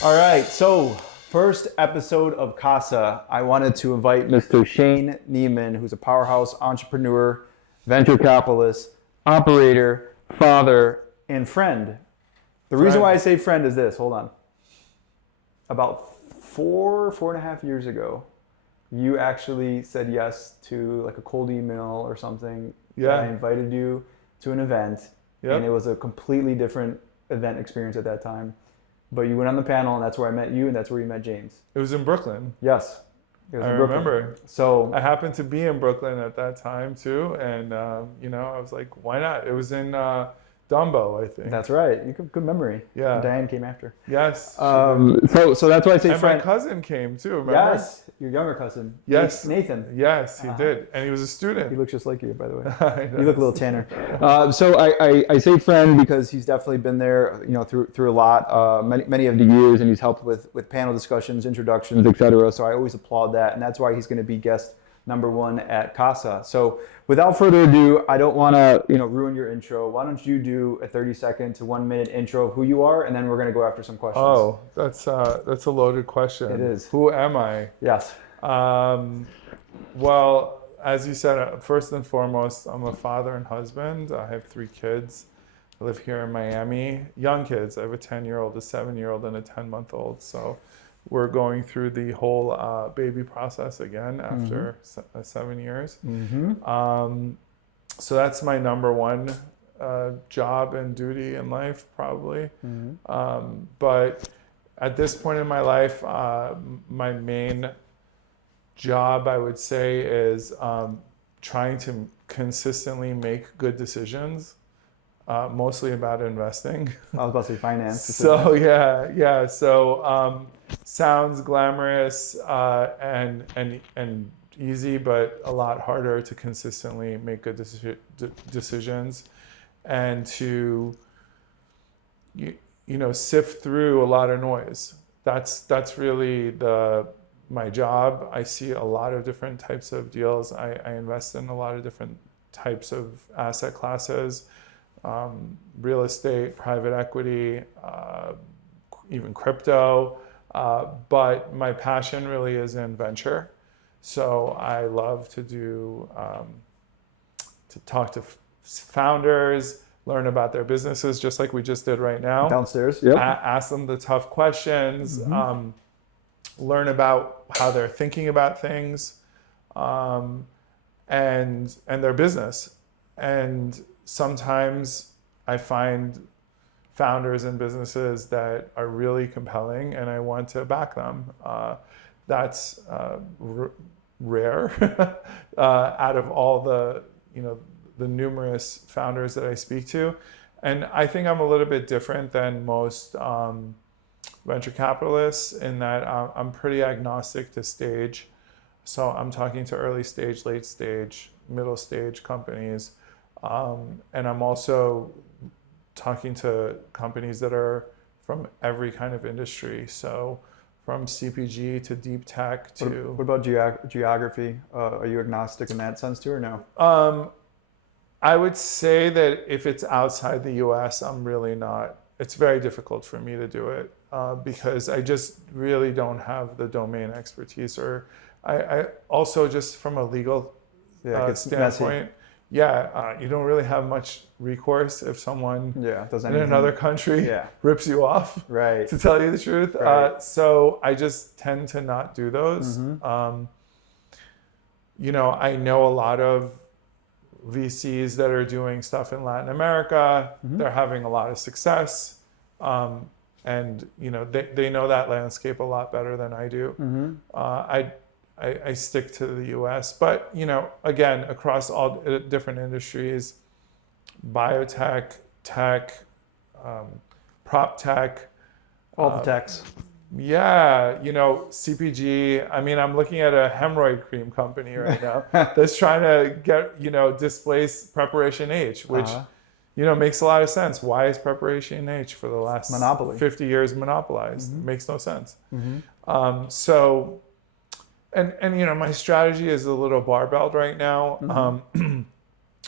All right, so first episode of Casa, I wanted to invite Mr. Shane Neman, who's a powerhouse entrepreneur, venture capitalist, operator, father, and friend. The reason why I say friend is this, hold on. About 4.5 years ago, you actually said yes to like a cold email or something. Yeah. I invited you to an event, and it was a completely different event experience at that time. But you went on the panel, and that's where I met you, and that's where you met James. It was in Brooklyn. Yes, it was I in Brooklyn. remember. So I happened to be in Brooklyn at that time too, and I was like, why not? It was in Dumbo, I think. that's right. You good memory. Yeah. And Diane came after. Yes. So that's why I say and friend. my cousin came too. Remember? Yes, your younger cousin. Yes. Nathan. Yes, he did, and he was a He student. looks just like you, by the way. I know. You look a little tanner. So I say friend because he's definitely been there, through a lot, many of the years, and he's helped with panel discussions, introductions, etc. So I always applaud that, and that's why he's going to be guest number one at Casa. So without further ado, I don't want to ruin your intro. Why don't you do a 30-second to 1 minute intro of who you are, and then we're going to go after some questions. Oh, that's a loaded question. It is. Who am I? Yes. Well, as you said, first and foremost, I'm a father and husband. I have 3 kids. I live here in Miami. Young kids. I have a 10-year-old, a 7-year-old, and a 10-month-old. So we're going through the whole baby process again after 7 years. Mm-hmm. So that's my number one job and duty in life, probably. Mm-hmm. But at this point in my life, my main job, I would say, is trying to consistently make good decisions, mostly about investing. I was about to say finance. So yeah. So sounds glamorous and easy, but a lot harder to consistently make good decisions, and to sift through a lot of noise. That's really my job. I see a lot of different types of deals. I invest in a lot of different types of asset classes, real estate, private equity, even crypto. But my passion really is in venture. So I love to talk to founders, learn about their businesses, just like we just did right now. Downstairs. Yep. Ask them the tough questions. Learn about how they're thinking about things, and their business. And sometimes I find founders and businesses that are really compelling, and I want to back them. That's rare out of all the numerous founders that I speak to. And I think I'm a little bit different than most venture capitalists in that I'm pretty agnostic to stage. So I'm talking to early stage, late stage, middle stage companies. And I'm also talking to companies that are from every kind of industry. So from CPG to deep tech to... What about geography? Are you agnostic in that sense too, or no? I would say that if it's outside the US, I'm really not. It's very difficult for me to do it because I just really don't have the domain expertise, or I also just from a legal standpoint, you don't really have much recourse if someone does in another country rips you off, right? To tell you the truth. Right. So I just tend to not do those. I know a lot of VCs that are doing stuff in Latin America. They're having a lot of success, and they know that landscape a lot better than I do. I stick to the US, but again, across all different industries, biotech, tech, prop tech, all the techs. Yeah, CPG. I mean, I'm looking at a hemorrhoid cream company right now that's trying to get, displace Preparation H, which, makes a lot of sense. Why is Preparation H for the last 50 years monopolized? It makes no sense. So, and my strategy is a little barbelled right now.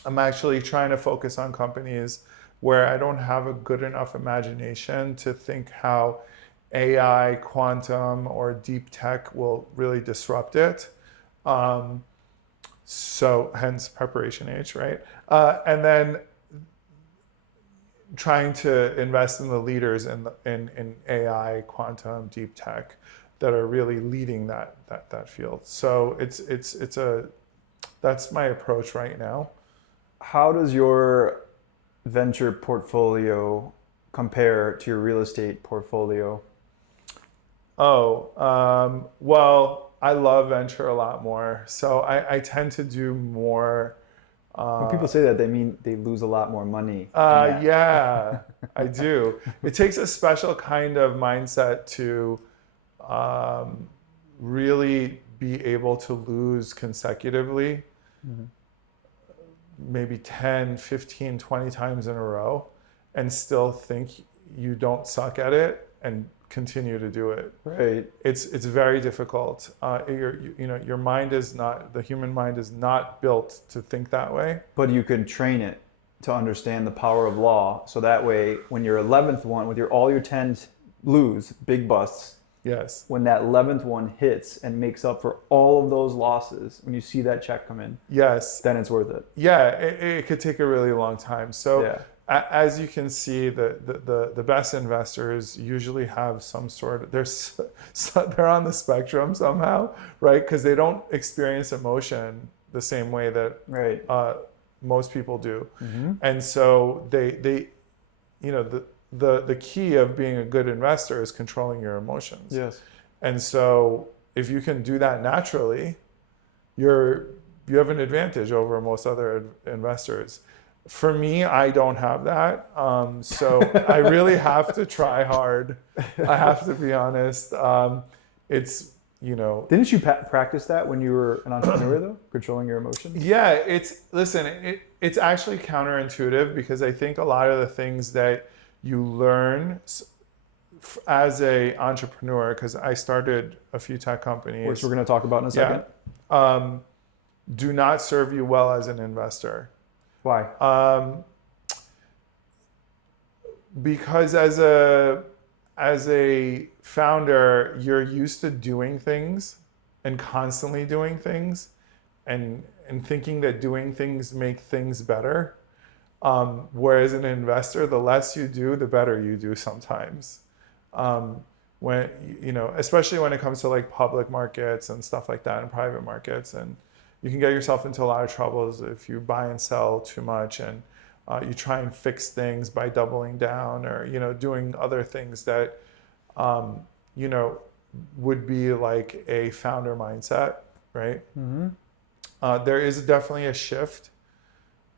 I'm actually trying to focus on companies where I don't have a good enough imagination to think how AI, quantum, or deep tech will really disrupt it. So hence preparation H, right? And then trying to invest in the leaders in AI, quantum, deep tech that are really leading that field. So that's my approach right now. How does your venture portfolio compare to your real estate portfolio? Well, I love venture a lot more. So I tend to do more. When people say that, they mean they lose a lot more money. in that. Yeah, I do. It takes a special kind of mindset to really be able to lose consecutively, maybe 10, 15, 20 times in a row, and still think you don't suck at it and continue to do it. Right. It's very difficult. Your mind is not, the human mind is not built to think that way. But you can train it to understand the power of law. So that way, when your 11th one, with all your 10 lose, big busts, Yes. when that 11th one hits and makes up for all of those losses, when you see that check come in, Yes. then it's worth it. Yeah, it could take a really long time. So Yeah. as you can see, the best investors usually have some sort of, they're on the spectrum somehow, right? Because they don't experience emotion the same way that Right. most people do. And so they the key of being a good investor is controlling your emotions. Yes. And so if you can do that naturally, you have an advantage over most other investors. For me, I don't have that. So I really have to try hard. I have to be honest. It's, Didn't you practice that when you were an entrepreneur, though? Controlling your emotions? yeah, it's actually counterintuitive because I think a lot of the things that you learn as a entrepreneur, because I started a few tech companies, Which we're going to talk about in a second. do not serve you well as an investor. Why? Because as a founder, you're used to doing things and constantly doing things and thinking that doing things make things better. Whereas an investor, the less you do, the better you do sometimes. When, especially when it comes to like public markets and stuff like that and private markets, and you can get yourself into a lot of troubles if you buy and sell too much and you try and fix things by doubling down or, doing other things that, would be like a founder mindset, right? There is definitely a shift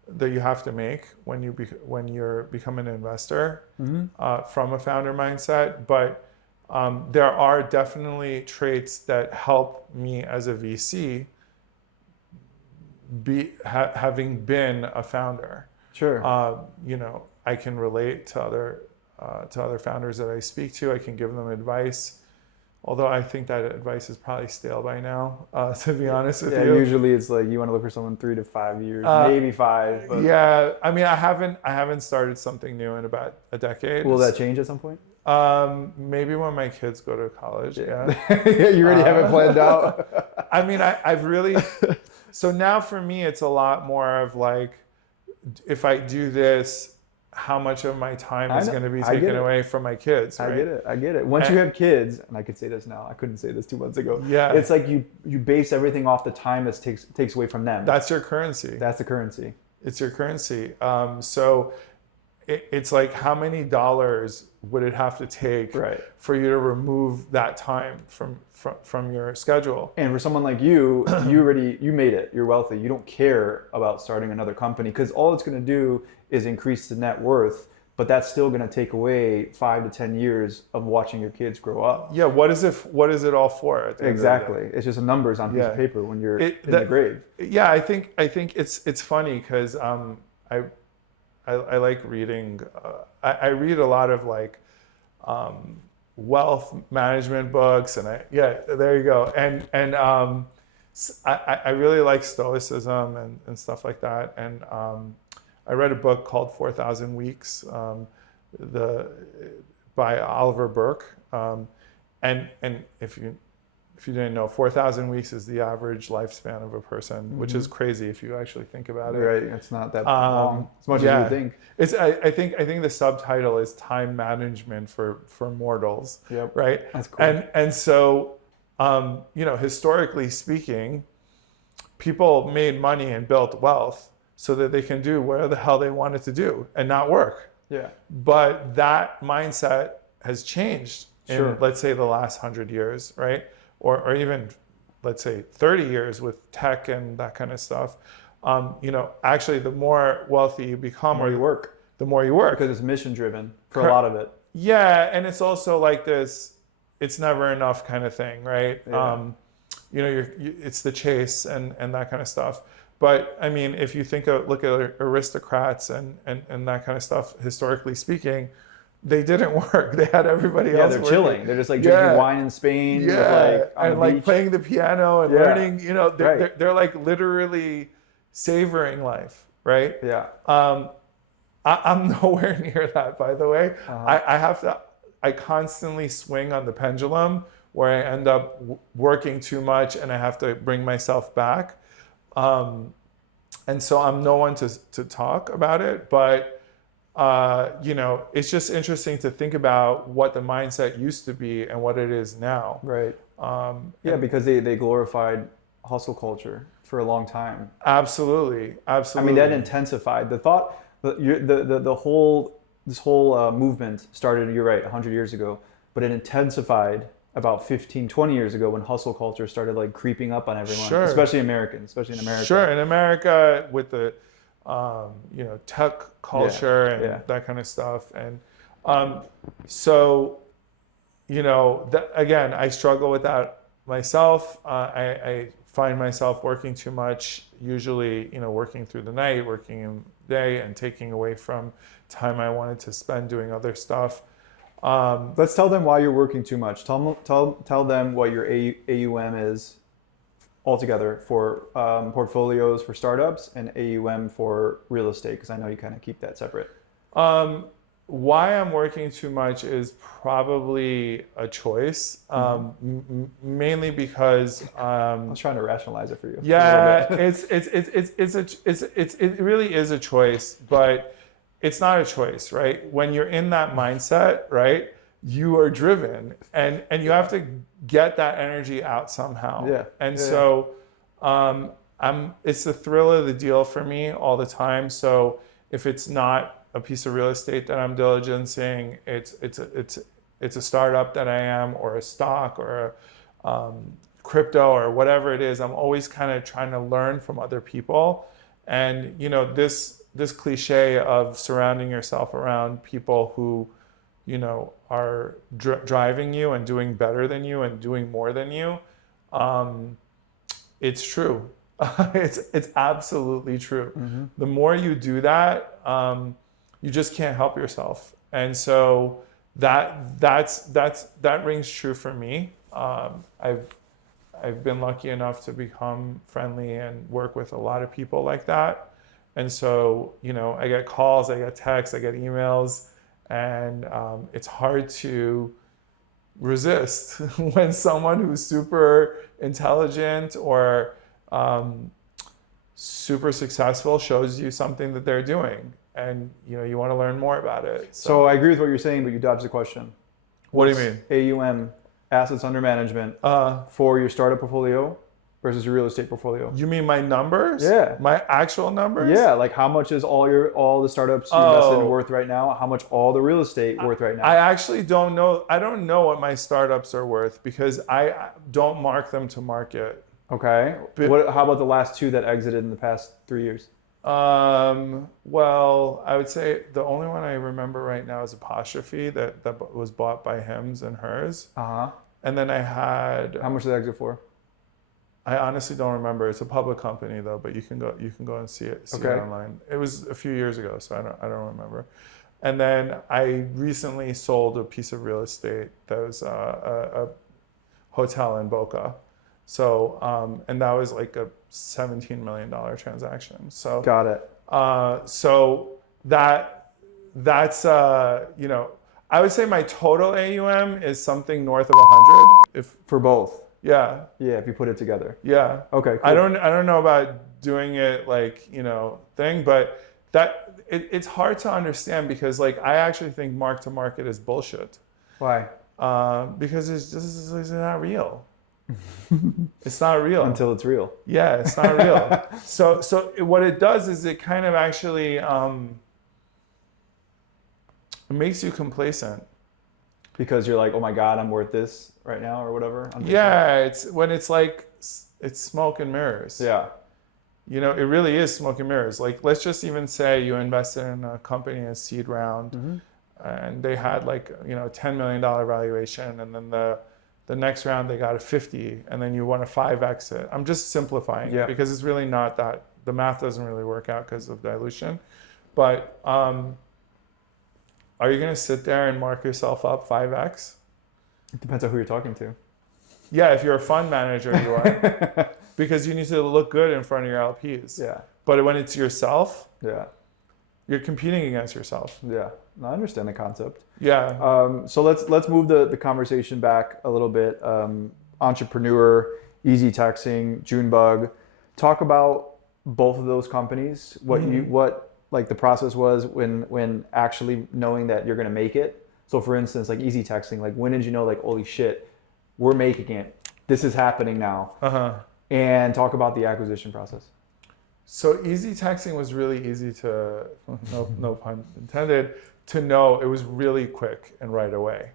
that you have to make when you're become an investor from a founder mindset, but there are definitely traits that help me as a VC having been a founder. Sure. I can relate to other founders that I speak to. I can give them advice. Although I think that advice is probably stale by now, to be honest with you. Usually it's like you want to look for someone 3 to 5 years, maybe 5. But Yeah, I mean, I haven't started something new in about a decade. Will that change at some point? Maybe when my kids go to college. Yeah. You already have it planned out. I mean, I've really. So now for me, it's a lot more of like, if I do this, how much of my time is going to be taken away from my kids, right? I get it. Once you have kids, and I could say this now, I couldn't say this 2 months ago. Yeah. It's like you base everything off the time that takes away from them. That's your currency. That's the currency. It's your currency. So it's like, how many dollars would it have to take for you to remove that time from your schedule? And for someone like you, you made it. You're wealthy. You don't care about starting another company because all it's going to do is increase the net worth, but that's still going to take away 5 to 10 years of watching your kids grow up. Yeah. What is it all for? Exactly. It's just numbers on a piece of paper when you're in the grave. Yeah. I think it's funny because I like reading. I read a lot of like wealth management books, and there you go. And I really like stoicism and stuff like that. And I read a book called 4,000 Weeks. by Oliver Burke. And if you didn't know, 4,000 weeks is the average lifespan of a person, which is crazy if you actually think about it. Right, it's not that long, as much as you would think. I think the subtitle is time management for mortals. Yep. Right. That's cool. And so, historically speaking, people made money and built wealth so that they can do whatever the hell they wanted to do and not work. Yeah. But that mindset has changed in, let's say, the last 100 years, right? Or even, let's say, 30 years with tech and that kind of stuff. Actually, the more wealthy you become, The more you work. The more you work. Because it's mission driven for a lot of it. Yeah, and it's also like this, it's never enough kind of thing, right? Yeah. It's the chase and that kind of stuff. But I mean, if you look at aristocrats and that kind of stuff, historically speaking, they didn't work. They had everybody else. Yeah, they're working. chilling. They're just like drinking wine in Spain. Yeah, on and the like beach. playing the piano and learning. They're like literally savoring life, right? Yeah. I'm nowhere near that, by the way. I constantly swing on the pendulum where I end up working too much and I have to bring myself back. And so I'm no one to talk about it, but it's just interesting to think about what the mindset used to be and what it is now. Right. Because they glorified hustle culture for a long time. Absolutely. I mean, that intensified the thought. This whole movement started, you're right, 100 years ago, but it intensified about 15, 20 years ago when hustle culture started like creeping up on everyone, especially in America. Sure, in America with the tech culture and that kind of stuff. And again, I struggle with that myself. I find myself working too much, usually, working through the night, working in the day, and taking away from time I wanted to spend doing other stuff. Let's tell them why you're working too much. Tell them what your AUM is altogether for portfolios for startups and AUM for real estate, because I know you kind of keep that separate. Why I'm working too much is probably a choice, mainly because I was trying to rationalize it for you. Yeah, it really is a choice, but it's not a choice, right? When you're in that mindset, right, you are driven, and you have to get that energy out somehow. Yeah. And so, it's the thrill of the deal for me all the time. So if it's not a piece of real estate that I'm diligencing, it's a startup that I am, or a stock, or a crypto, or whatever it is. I'm always kind of trying to learn from other people, and this cliche of surrounding yourself around people who, are driving you and doing better than you and doing more than you, it's true. It's absolutely true. Mm-hmm. The more you do that, you just can't help yourself, and so that rings true for me. I've been lucky enough to become friendly and work with a lot of people like that. And so, I get calls, I get texts, I get emails, and it's hard to resist when someone who's super intelligent or super successful shows you something that they're doing, and you want to learn more about it. So I agree with what you're saying, but you dodged the question. What do you mean? AUM, assets under management, for your startup portfolio versus your real estate portfolio. You mean my numbers? Yeah. My actual numbers? Yeah, like how much is all the startups you invested in worth right now? How much all the real estate worth right now? I actually don't know. I don't know what my startups are worth because I don't mark them to market. Okay. How about the last two that exited in the past 3 years? Well, I would say the only one I remember right now is Apostrophe that was bought by Hims and Hers. Uh-huh. And then I had... How much did it exit for? I honestly don't remember. It's a public company though, but you can go and see it online. It was a few years ago, so I don't remember. And then I recently sold a piece of real estate that was a hotel in Boca. So and that was like a $17 million transaction. So got it. So that's I would say my total AUM is something north of 100. If For both. yeah, Yeah, if you put it together. yeah. Okay, cool. I don't know about doing it like, thing, but it's hard to understand because like I actually think mark to market is bullshit. Why? Because it's not real. It's not real. Until it's real. Yeah, it's not real. So what it does is it kind of actually it makes you complacent. Because you're like, oh my God, I'm worth this right now or whatever. Yeah, it's when it's like it's smoke and mirrors. Yeah. It really is smoke and mirrors. Like, let's just even say you invested in a company in a seed round, and they had like $10 million valuation, and then the next round they got a 50, and then you want a 5x it. I'm just simplifying it because it's really not that the math doesn't really work out because of dilution. But are you going to sit there and mark yourself up 5x? It depends on who you're talking to. Yeah, if you're a fund manager, you are. Because you need to look good in front of your LPs. Yeah. But when it's yourself, Yeah. you're competing against yourself. Yeah. I understand the concept. Yeah. So let's move the conversation back a little bit. Entrepreneur, Easy Texting, Junebug. Talk about both of those companies. What like the process was when actually knowing that you're going to make it. So for instance, like Easy Texting, like when did you know like, holy shit, we're making it. This is happening now. And talk about the acquisition process. So Easy Texting was really easy to, no pun intended, to know. It was really quick and right away.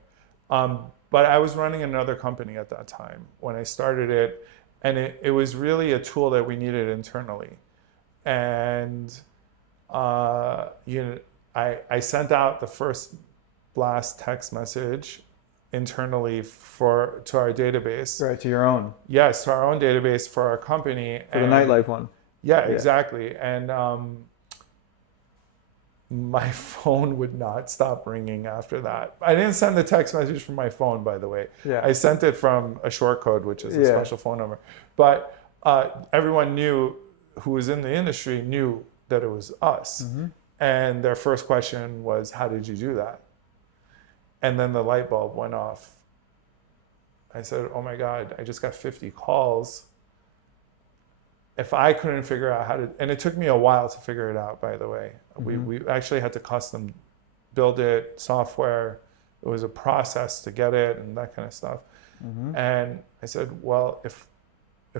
But I was running another company at that time when I started it, and it was really a tool that we needed internally. And I sent out the first blast text message internally to our database. Right, to your own. Yes, to our own database for our company. For the nightlife one. Yeah, exactly. And my phone would not stop ringing after that. I didn't send the text message from my phone, by the way. Yeah. I sent it from a short code, which is a special phone number. But everyone who was in the industry knew that it was us. And their first question was, how did you do that? And then the light bulb went off. I said, oh my God, I just got 50 calls. If I couldn't figure out how to, and it took me a while to figure it out, by the way. We actually had to custom build it, software. It was a process to get it and that kind of stuff. And I said, well, if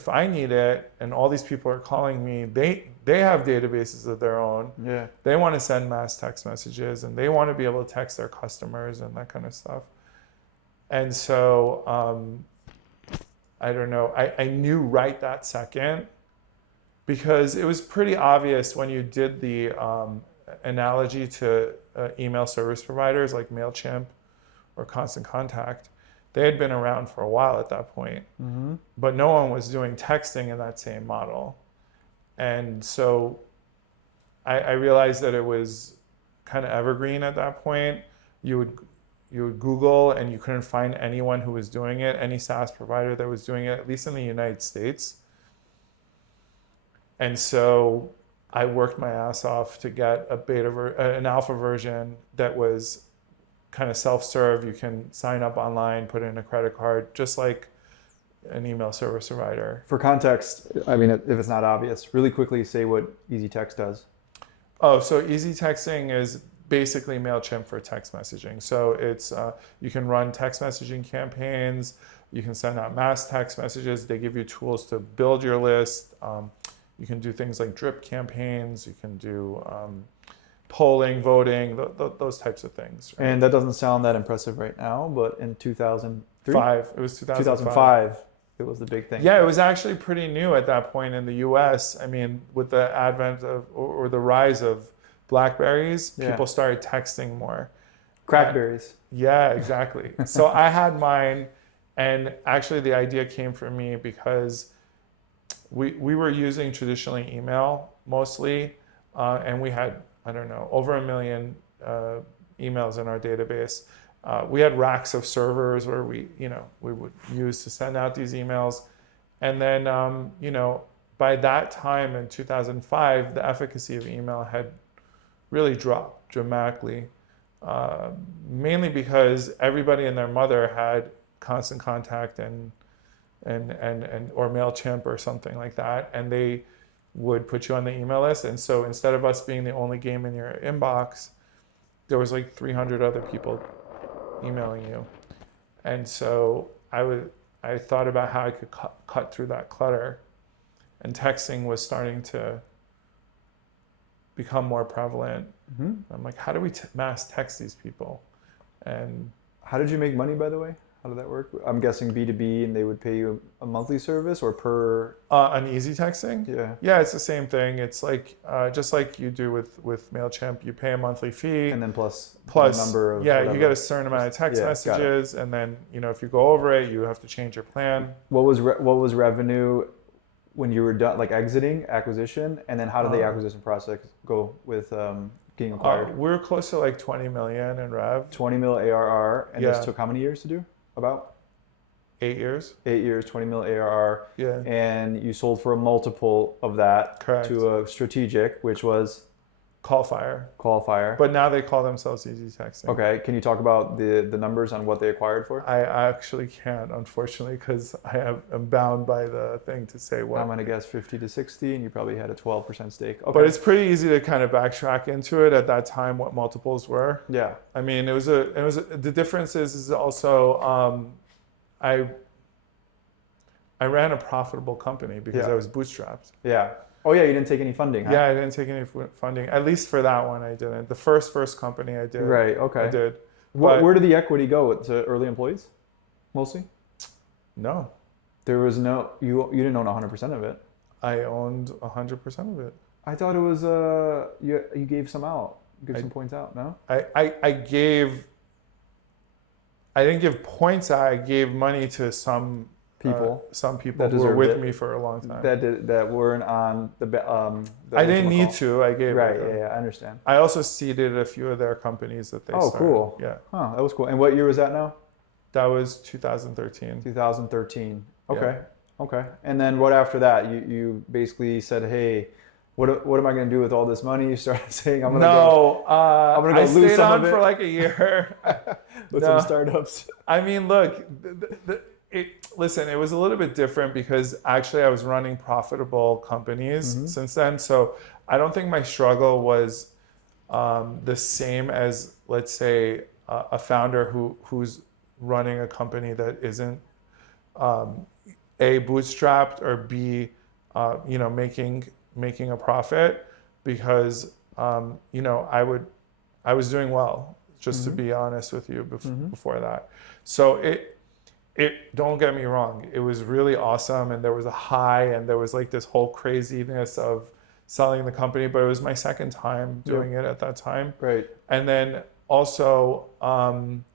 I need it and all these people are calling me, they have databases of their own. Yeah. They want to send mass text messages and they want to be able to text their customers and that kind of stuff. And so, I don't know, I knew right that second, because it was pretty obvious when you did the analogy to email service providers like MailChimp or Constant Contact. They had been around for a while at that point, but no one was doing texting in that same model. And so I realized that it was kind of evergreen at that point. You would Google and you couldn't find anyone who was doing it, any SaaS provider that was doing it, at least in the United States. And so I worked my ass off to get an alpha version that was kind of self-serve. You can sign up online, put in a credit card, just like an email service provider. For context, I mean, if it's not obvious, really quickly say what Easy Text does. Oh, so Easy Texting is basically MailChimp for text messaging. So it's you can run text messaging campaigns. You can send out mass text messages. They give you tools to build your list. You can do things like drip campaigns. You can do polling, voting, those types of things. Right? And that doesn't sound that impressive right now, but in 2003? It was 2005. It was the big thing. Yeah, it was actually pretty new at that point in the US. I mean, with the advent of, or the rise of BlackBerries, people started texting more. Crackberries. Yeah, exactly. So I had mine, and actually the idea came from me because we were using traditionally email mostly, and we had, I don't know, over 1 million emails in our database. We had racks of servers where we would use to send out these emails. And then, by that time in 2005, the efficacy of email had really dropped dramatically. mainly because everybody and their mother had Constant Contact and or MailChimp or something like that, and they would put you on the email list. And so instead of us being the only game in your inbox, there was like 300 other people emailing you. And so I thought about how I could cut through that clutter, and texting was starting to become more prevalent. I'm like, how do we mass text these people? And how did you make money, by the way? How did that work? I'm guessing B2B, and they would pay you a monthly service or per? On easy texting? Yeah. Yeah, it's the same thing. It's like just like you do with MailChimp, you pay a monthly fee. And then plus the number of yeah, whatever. you get a certain amount of text messages, and then if you go over it, you have to change your plan. What was revenue when you were done, like exiting acquisition, and then how did the acquisition process go with getting acquired? We were close to like 20 million in rev. 20 mil ARR, and Yeah. this took how many years to do? About 8 years. 8 years, 20 mil ARR. Yeah. And you sold for a multiple of that. Correct. To a strategic, which was Callfire. But Now they call themselves Easy Texting. okay, can you talk about the numbers on what they acquired for? I actually can't, unfortunately, because I'm bound by the thing to say what. I'm gonna guess 50 to 60, and you probably had a 12% stake. Okay. But it's pretty easy to kind of backtrack into it at that time, what multiples were. Yeah. I mean, the difference is also I ran a profitable company because I was bootstrapped. Yeah. Oh yeah, you didn't take any funding, huh? Yeah, I didn't take any funding. At least for that one, I didn't. The first company I did. Right. Okay. I did. Where did the equity go? To early employees, mostly. No. There was no. You didn't own 100% of it. I owned 100% of it. I thought it was you gave some out. You gave some points out. No. I didn't give points out. I gave money to some people who were with me for a long time. That weren't on the. I didn't need to. I gave right. it. Yeah, I understand. I also seeded a few of their companies that they started. Oh, cool. Yeah. Huh, that was cool. And what year was that now? That was 2013. 2013. Okay. Yeah. Okay. And then what after that? You basically said, hey, what am I going to do with all this money? You started saying, I'm going to go I lose stayed some on of it for like a year. with some startups. I mean, look, listen, it was a little bit different because actually I was running profitable companies since then. So I don't think my struggle was the same as, let's say, a founder who's running a company that isn't A, bootstrapped, or B, making a profit, because I was doing well, just to be honest with you before that. So it don't get me wrong, it was really awesome, and there was a high, and there was like this whole craziness of selling the company, but it was my second time doing it at that time. Right. And then also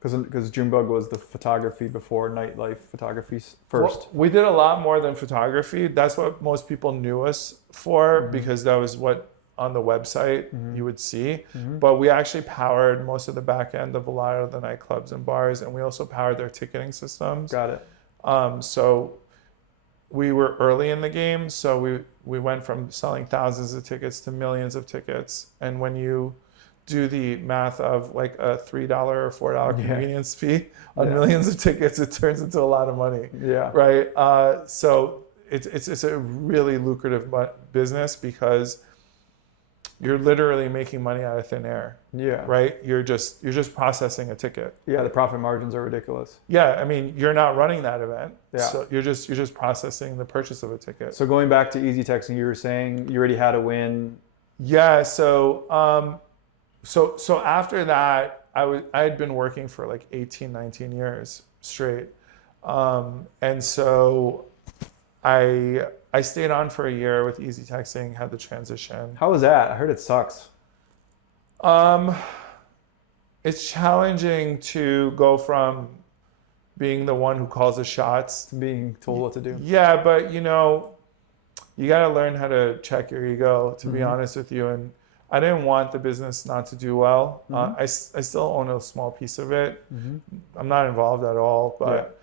because Junebug was the photography before nightlife photography first. Well, we did a lot more than photography. That's what most people knew us for, because that was what on the website you would see. But we actually powered most of the back end of a lot of the nightclubs and bars, and we also powered their ticketing systems. Got it. So we were early in the game. So we went from selling thousands of tickets to millions of tickets. And when you do the math of like a $3 or $4 convenience fee on millions of tickets, it turns into a lot of money. Yeah. Right. So it's a really lucrative business, because you're literally making money out of thin air. Yeah. Right. You're just processing a ticket. Yeah. The profit margins are ridiculous. Yeah. I mean, you're not running that event. Yeah. So you're just processing the purchase of a ticket. So going back to Easy Texting, you were saying you already had a win. Yeah. So so after that, I had been working for like 18, 19 years straight. And so I stayed on for a year with Easy Texting, had the transition. How was that? I heard it sucks. It's challenging to go from being the one who calls the shots to being told what to do. Yeah, but you got to learn how to check your ego, to be honest with you. And I didn't want the business not to do well. I still own a small piece of it. I'm not involved at all, but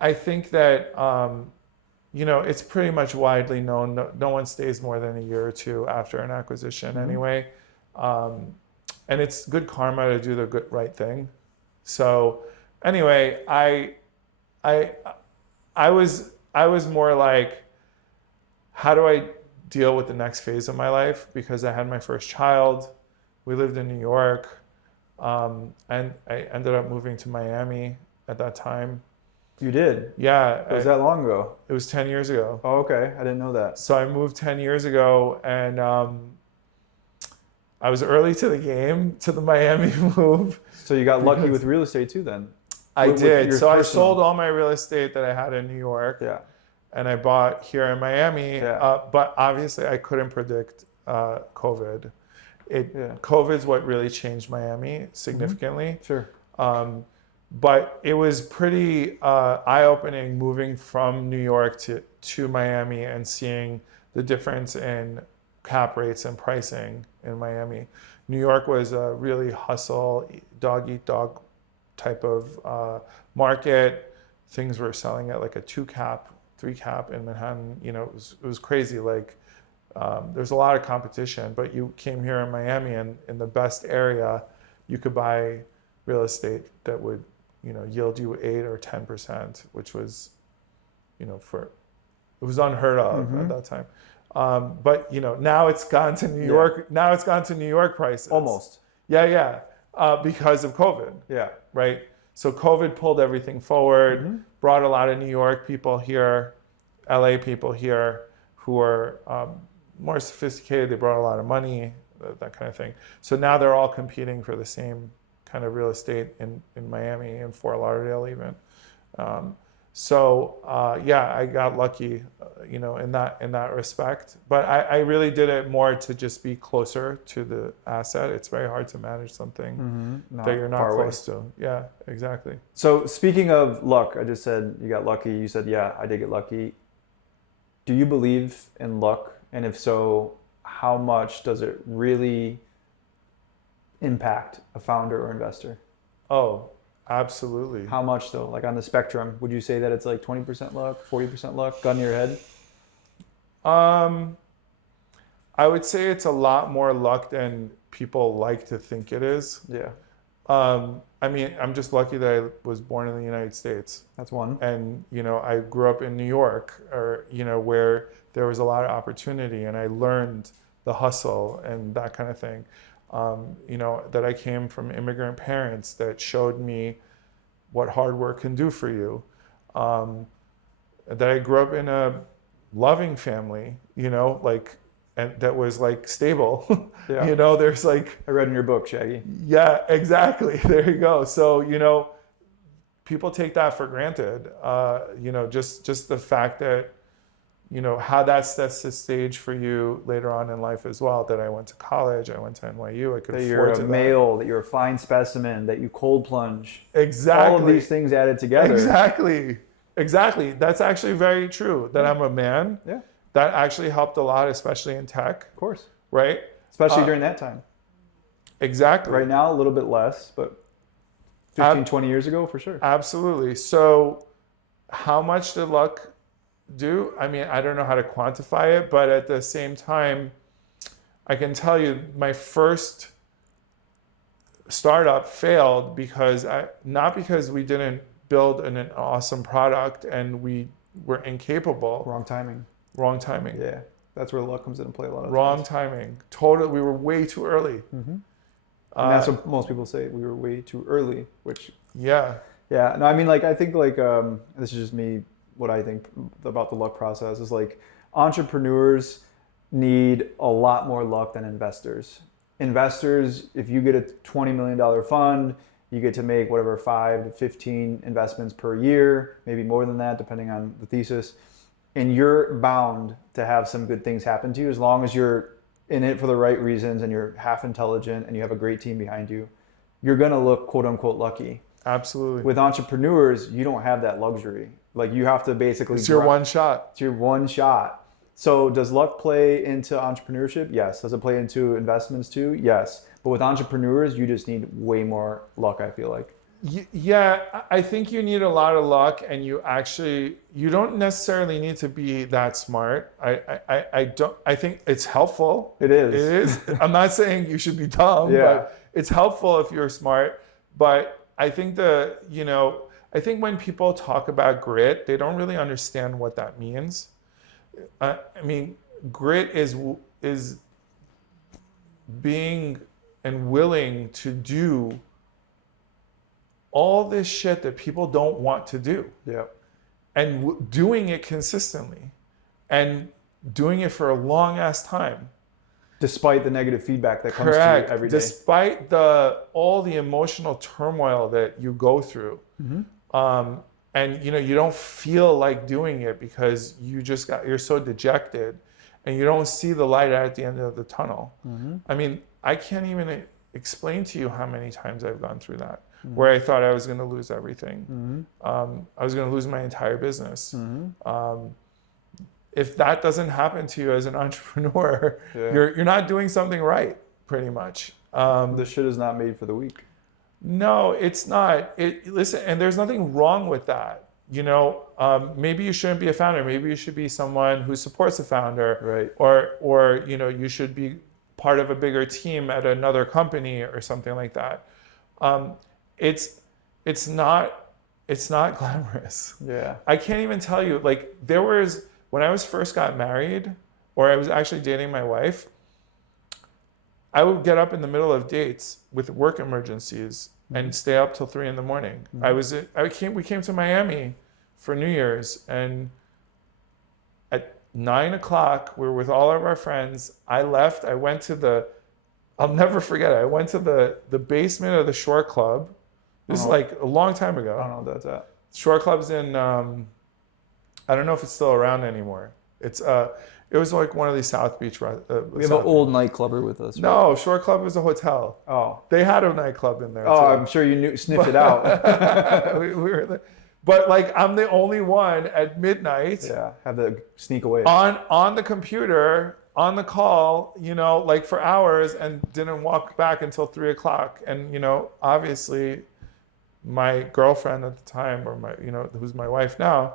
I think that it's pretty much widely known. No one stays more than a year or two after an acquisition anyway. and it's good karma to do the right thing. So anyway, I was more like, how do I deal with the next phase of my life? Because I had my first child. We lived in New York, and I ended up moving to Miami at that time. You did? Yeah. Was that long ago? It was 10 years ago. Oh, okay. I didn't know that. So I moved 10 years ago, and I was early to the game, to the Miami move. So you got lucky with real estate too then? I did. your So I personal- sold all my real estate that I had in New York. Yeah. And I bought here in Miami. Yeah. But obviously I couldn't predict COVID. Yeah. COVID's what really changed Miami significantly. Sure. But it was pretty eye-opening moving from New York to Miami and seeing the difference in cap rates and pricing in Miami. New York was a really hustle, dog-eat-dog type of market. Things were selling at like a 2 cap, 3 cap in Manhattan. You know, it was crazy. Like there's a lot of competition, but you came here in Miami, and in the best area, you could buy real estate that would, you know, yield you 8 or 10%, which was, you know, it was unheard of at that time. But you know, now it's gone to New York. Now it's gone to New York prices. Almost. Yeah. Because of COVID. Yeah. Right. So COVID pulled everything forward, brought a lot of New York people here, LA people here who are more sophisticated. They brought a lot of money, that kind of thing. So now they're all competing for the same kind of real estate in Miami and Fort Lauderdale even. Yeah, I got lucky, you know, in that respect. But I really did it more to just be closer to the asset. It's very hard to manage something that you're not close to. Yeah, exactly. So speaking of luck, I just said you got lucky. You said, yeah, I did get lucky. Do you believe in luck? And if so, how much does it really impact a founder or investor? Oh, absolutely. How much though? Like on the spectrum, would you say that it's like 20% luck, 40% luck, gun to your head? I would say it's a lot more luck than people like to think it is. Yeah. I mean, I'm just lucky that I was born in the United States. That's one. And, you know, I grew up in New York, or, you know, where there was a lot of opportunity, and I learned the hustle and that kind of thing. You know, that I came from immigrant parents that showed me what hard work can do for you. That I grew up in a loving family, you know, like, and that was like stable. Yeah. You know, there's like, I read in your book, Shaggy. yeah, exactly. There you go. So, you know, people take that for granted. You know, just the fact that, you know, how that sets the stage for you later on in life as well. That I went to college, I went to NYU, I could That afford you're to a male, that you're a fine specimen, that you cold plunge. Exactly. All of these things added together. Exactly. That's actually very true. That I'm a man. Yeah. That actually helped a lot, especially in tech. Of course. Right? Especially during that time. Exactly. Right now, a little bit less, but 15, 20 years ago, for sure. Absolutely. So how much did luck do? I mean, I don't know how to quantify it, but at the same time, I can tell you my first startup failed because not because we didn't build an awesome product and we were incapable. Wrong timing. Wrong timing. Yeah. That's where luck comes into play a lot of Wrong times. timing. Totally. We were way too early. Mm-hmm. And that's what most people say. We were way too early, which... Yeah. Yeah. No, I mean, like, I think, like, this is just me, what I think about the luck process is, like, entrepreneurs need a lot more luck than investors. Investors, if you get a $20 million fund, you get to make whatever 5 to 15 investments per year, maybe more than that, depending on the thesis. And you're bound to have some good things happen to you as long as you're in it for the right reasons and you're half intelligent and you have a great team behind you. You're going to look quote unquote lucky. Absolutely. With entrepreneurs, you don't have that luxury. Like, you have to basically... It's your one shot. It's your one shot. So does luck play into entrepreneurship? Yes. Does it play into investments too? Yes. But with entrepreneurs, you just need way more luck, I feel like. Yeah, I think you need a lot of luck, and you don't necessarily need to be that smart. I think it's helpful. It is. It is. I'm not saying you should be dumb, Yeah. but it's helpful if you're smart, but I think I think when people talk about grit, they don't really understand what that means. I mean, grit is being and willing to do all this shit that people don't want to do. Yeah. And doing it consistently and doing it for a long ass time. Despite the negative feedback that comes Correct. to you every day. Despite all the emotional turmoil that you go through. And you don't feel like doing it because you're so dejected and you don't see the light at the end of the tunnel. I mean, I can't even explain to you how many times I've gone through that, where I thought I was going to lose everything. I was going to lose my entire business. If that doesn't happen to you as an entrepreneur, you're not doing something right, pretty much. The shit is not made for the weak. No, it's not. Listen, and there's nothing wrong with that. Maybe you shouldn't be a founder. Maybe you should be someone who supports a founder, right? Or you should be part of a bigger team at another company or something like that. It's not glamorous. Yeah. I can't even tell you. Like when I was first got married, or I was actually dating my wife, I would get up in the middle of dates with work emergencies and stay up till 3 a.m. We came to Miami for New Year's, and at 9 o'clock, we were with all of our friends. I left. I went to I'll never forget it. I went to the basement of the Shore Club. This is like a long time ago. I don't know what that's at. Shore Club's in, I don't know if it's still around anymore. It was like one of these South Beach. We have an old nightclubber with us. Right? No, Shore Club was a hotel. Oh. They had a nightclub in there. Oh, too. I'm sure you sniffed it out. we were there. But like, I'm the only one at midnight. Yeah, had to sneak away. On the computer, on the call, like for hours, and didn't walk back until 3 o'clock. And obviously, my girlfriend at the time, or who's my wife now,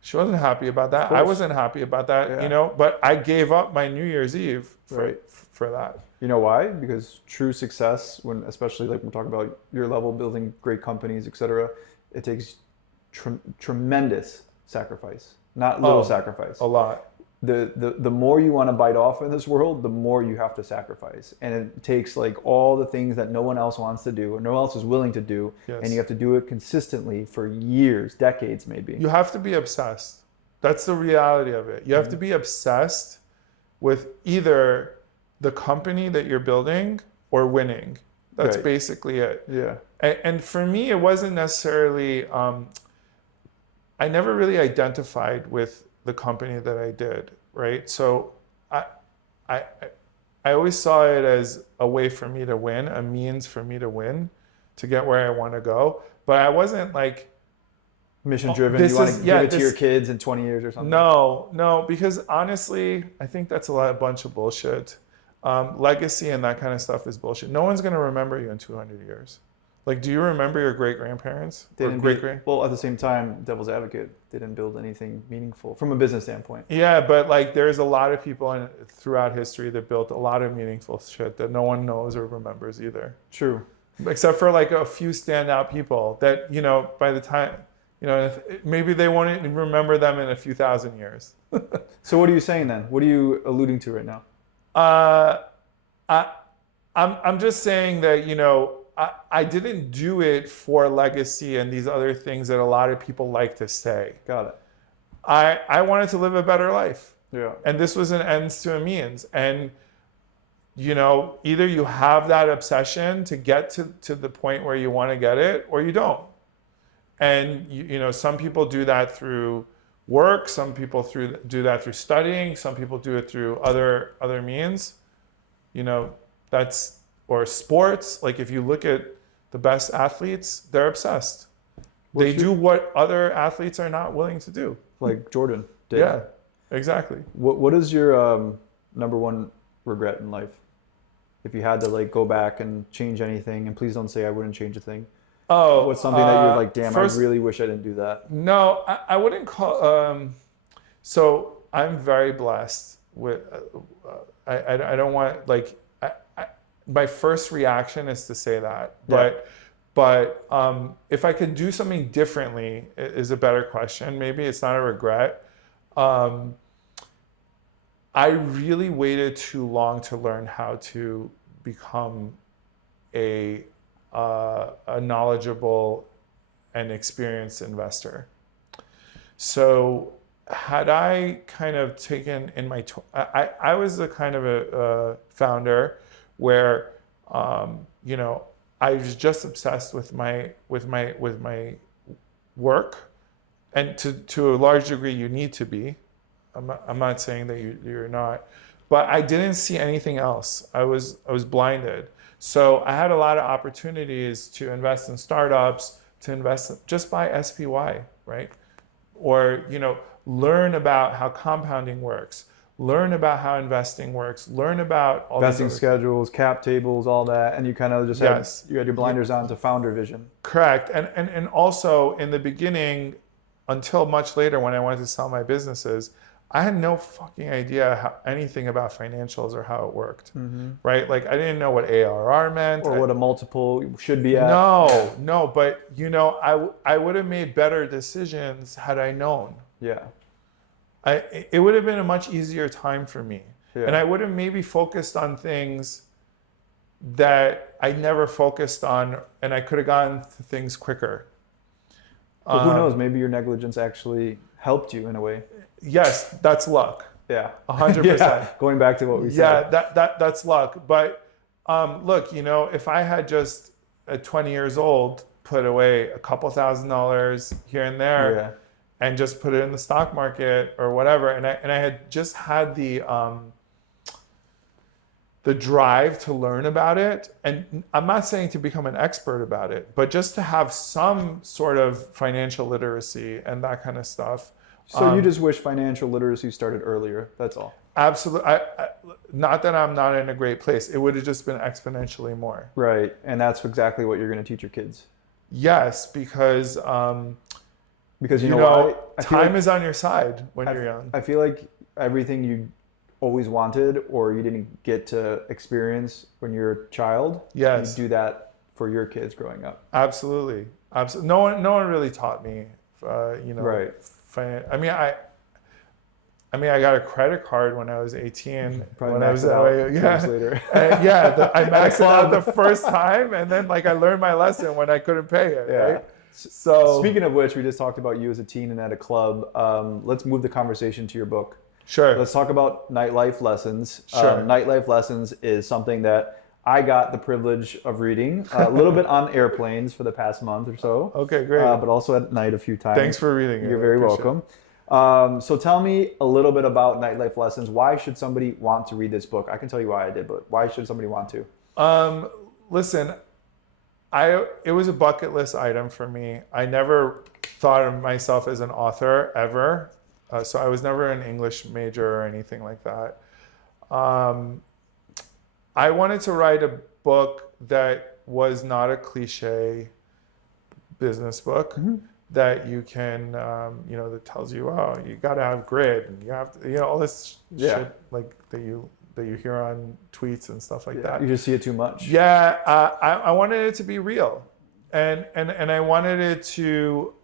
she wasn't happy about that. I wasn't happy about that, but I gave up my New Year's Eve for that. You know why? Because true success, especially like when we're talking about your level, building great companies, etc., it takes tremendous sacrifice, not little sacrifice. A lot. The more you want to bite off in this world, the more you have to sacrifice. And it takes like all the things that no one else wants to do or no one else is willing to do. Yes. And you have to do it consistently for years, decades maybe. You have to be obsessed. That's the reality of it. You have to be obsessed with either the company that you're building or winning. That's basically it. Yeah. And for me, it wasn't necessarily, I never really identified with the company that I did, right? So I always saw it as a way for me to win, a means for me to win, to get where I want to go. But I wasn't like mission driven. You want to give it to your kids in 20 years or something? No, because honestly, I think that's a bunch of bullshit. Legacy and that kind of stuff is bullshit. No one's going to remember you in 200 years. Like, do you remember your great-grandparents? Well, at the same time, devil's advocate, they didn't build anything meaningful from a business standpoint. Yeah, but like there's a lot of people throughout history that built a lot of meaningful shit that no one knows or remembers either. True. Except for like a few standout people that, by the time, maybe they won't even remember them in a few thousand years. So what are you saying then? What are you alluding to right now? I'm just saying that, I didn't do it for legacy and these other things that a lot of people like to say. Got it. I wanted to live a better life. Yeah. And this was an ends to a means. And, either you have that obsession to get to the point where you want to get it, or you don't. And, some people do that through work. Some people do that through studying. Some people do it through other means. Or sports. Like if you look at the best athletes, they're obsessed. They do what other athletes are not willing to do. Like Jordan did. Yeah, exactly. What is your number one regret in life? If you had to like go back and change anything, and please don't say I wouldn't change a thing. Oh, what's something that you're like, damn, I really wish I didn't do that? No, I wouldn't call. So I'm very blessed with. I don't want like. my first reaction is to say that, Yeah. but if I could do something differently is a better question. Maybe it's not a regret. I really waited too long to learn how to become a knowledgeable and experienced investor. So had I kind of taken in my, I was the kind of a founder where, you know, I was just obsessed with my work, and to a large degree you need to be. I'm not saying that you're not, but I didn't see anything else. I was blinded. So I had a lot of opportunities to invest in startups, to invest just by SPY, right? Or, you know, learn about how compounding works, learn about how investing works, learn about all Investing these schedules, cap tables, all that, and you kind of just you had your blinders on to founder vision. Correct. And also in the beginning, until much later when I wanted to sell my businesses, I had no fucking idea anything about financials or how it worked, right? Like I didn't know what ARR meant. Or what a multiple should be at. No, but you know, I would have made better decisions had I known. Yeah. It would have been a much easier time for me. Yeah. And I would have maybe focused on things that I never focused on, and I could have gotten to things quicker. But who knows? Maybe your negligence actually helped you in a way. Yes, that's luck. Yeah. 100%. Yeah. Going back to what we said. Yeah, that's luck. But look, you know, if I had just at 20 years old put away a couple $1,000s here and there, and just put it in the stock market or whatever, and I had just had the drive to learn about it, and I'm not saying to become an expert about it, but just to have some sort of financial literacy and that kind of stuff. So you just wish financial literacy started earlier. That's all. Absolutely. Not that I'm not in a great place. It would have just been exponentially more. Right. And that's exactly what you're going to teach your kids. Yes, because you know time is on your side when you're young. I feel like everything you always wanted or you didn't get to experience when you're a child, yes, you do that for your kids growing up. Absolutely. No one really taught me, you know. Right. I mean, I got a credit card when I was 18. Probably when I was that out way, yeah. Later. I maxed it out the first time, and then like I learned my lesson when I couldn't pay it. Yeah. Right? So speaking of which, we just talked about you as a teen and at a club. Let's move the conversation to your book. Sure. Let's talk about nightlife lessons. Sure. Nightlife lessons is something that I got the privilege of reading a little bit on airplanes for the past month or so. Okay, great. But also at night a few times. Thanks for reading it. You're very welcome. So tell me a little bit about nightlife lessons. Why should somebody want to read this book? I can tell you why I did, but why should somebody want to? Listen, it was a bucket list item for me. I never thought of myself as an author ever. So I was never an English major or anything like that. I wanted to write a book that was not a cliche business book, that you can, you know, that tells you, oh, you got to have grit and you have to, you know, all this shit like that you hear on tweets and stuff like that. You just see it too much. Yeah, I wanted it to be real, and I wanted it to.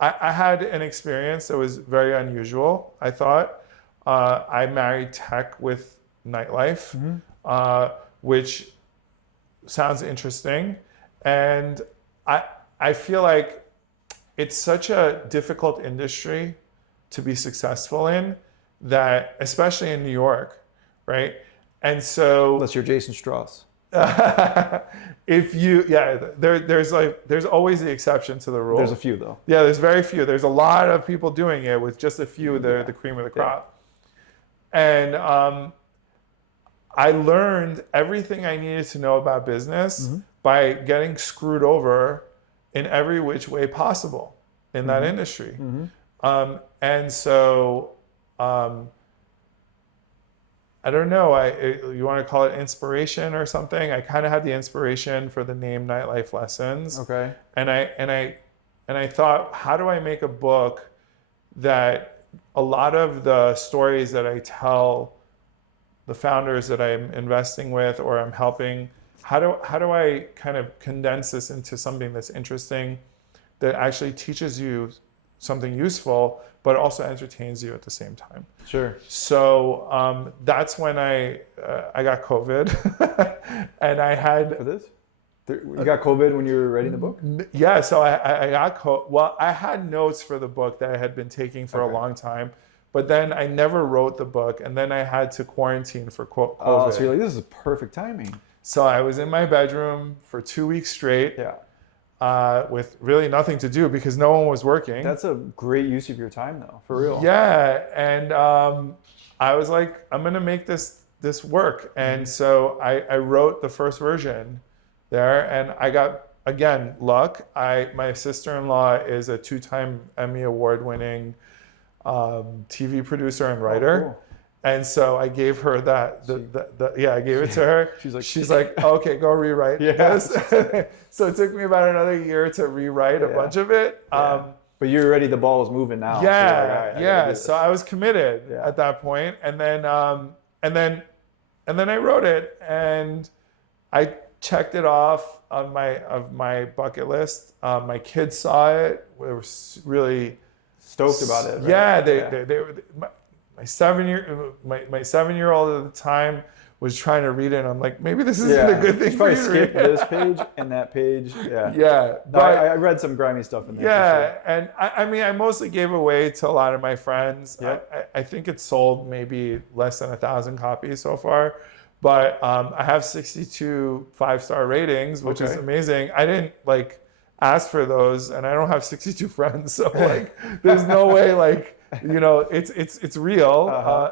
I had an experience that was very unusual. I thought I married tech with nightlife, which sounds interesting, and I feel like it's such a difficult industry to be successful in, that especially in New York, right? And so unless you're Jason Strauss. If you, there's always the exception to the rule. There's a few though. Yeah, there's very few. There's a lot of people doing it with just a few. They're the cream of the crop. And I learned everything I needed to know about business by getting screwed over in every which way possible in that industry. And so I don't know, you want to call it inspiration or something? I kind of had the inspiration for the name Nightlife Lessons. Okay. And I thought, how do I make a book that a lot of the stories that I tell the founders that I'm investing with or I'm helping how do I kind of condense this into something that's interesting, that actually teaches you something useful, but also entertains you at the same time. Sure. So that's when I got COVID, and I had For this? You got COVID when you were writing the book? yeah. So I got COVID. Well, I had notes for the book that I had been taking for a long time, but then I never wrote the book, and then I had to quarantine for COVID. Oh, so you're like, this is perfect timing. So I was in my bedroom for 2 weeks straight. Yeah. With really nothing to do because no one was working. That's a great use of your time, though, for real. Yeah, and I was like, I'm gonna make this work, and so I wrote the first version there, and I got, again, luck. My sister-in-law is a 2-time Emmy award-winning TV producer and writer. Cool. And so I gave her that, I gave it to her. She's like, okay, go rewrite this. So it took me about another year to rewrite a bunch of it. But you're ready, the ball is moving now. So I was committed at that point. And then I wrote it, and I checked it off on my bucket list. My kids saw it. We were really stoked about it. Right? Yeah, they were. My 7-year-old at the time was trying to read it, and I'm like, maybe this isn't a good thing for you to read. Skip this page and that page. Yeah. Yeah. No, I read some grimy stuff in there. Yeah, for sure. and I mean, I mostly gave away to a lot of my friends. Yep. I think it sold maybe less than 1,000 copies so far, but I have 62 5-star ratings, which is amazing. I didn't ask for those, and I don't have 62 friends, so there's no way it's real,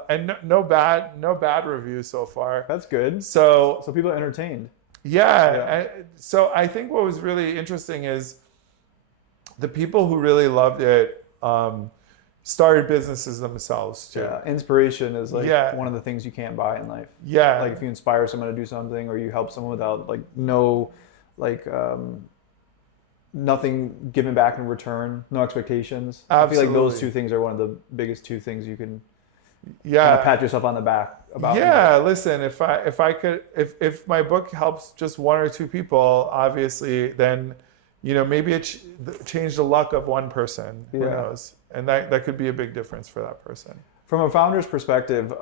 and no bad reviews so far. That's good. So people are entertained. Yeah. So I think what was really interesting is the people who really loved it started businesses themselves too. Yeah, inspiration is one of the things you can't buy in life. Yeah. Like if you inspire someone to do something, or you help someone without nothing given back in return, no expectations. Absolutely. I feel like those two things are one of the biggest two things you can kind of pat yourself on the back about. Yeah, listen, if my book helps just 1 or 2 people, obviously, then maybe it changed the luck of one person. Who knows? And that could be a big difference for that person. From a founder's perspective,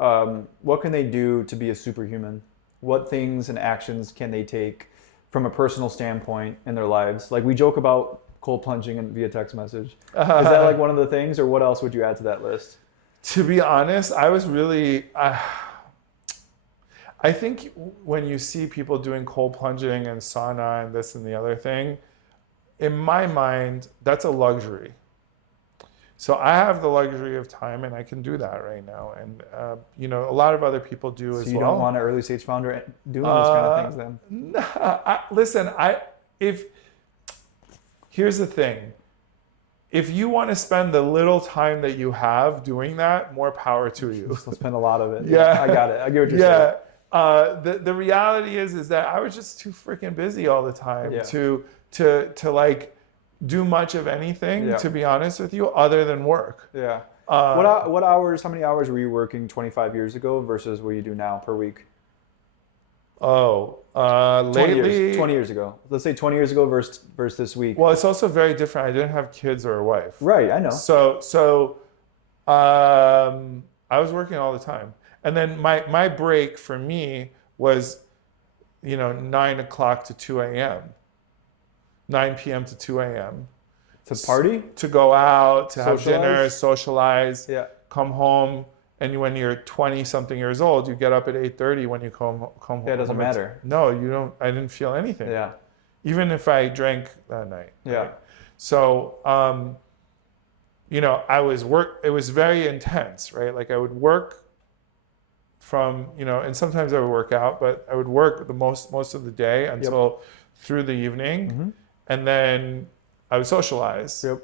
what can they do to be a superhuman? What things and actions can they take from a personal standpoint in their lives? Like we joke about cold plunging via text message. Is that one of the things, or what else would you add to that list? To be honest, I was really, I think when you see people doing cold plunging and sauna and this and the other thing, in my mind, that's a luxury. So I have the luxury of time, and I can do that right now. And a lot of other people do as well. So you don't want an early stage founder doing those kind of things then? Listen, here's the thing. If you want to spend the little time that you have doing that, more power to you. I'll spend a lot of it. Yeah. I got it. I get what you're saying. The reality is that I was just too freaking busy all the time to do much of anything, to be honest with you, other than work. Yeah. What hours, how many hours were you working 25 years ago versus what you do now per week? Lately, 20 years ago. Let's say 20 years ago versus this week. Well, it's also very different. I didn't have kids or a wife. Right, I know. So I was working all the time. And then my break for me was, 9 o'clock to 2 a.m. 9 p.m. to 2 a.m. To party? To go out, to Socialize? have dinner, socialize, come home. And when you're 20-something years old, you get up at 8:30 when you come home. Yeah, it doesn't matter. No, you don't. I didn't feel anything. Yeah. Even if I drank that night. Yeah. Right? So, I was it was very intense, right? Like I would work from, and sometimes I would work out, but I would work the most of the day until through the evening. Mm-hmm. And then I would socialize. Yep.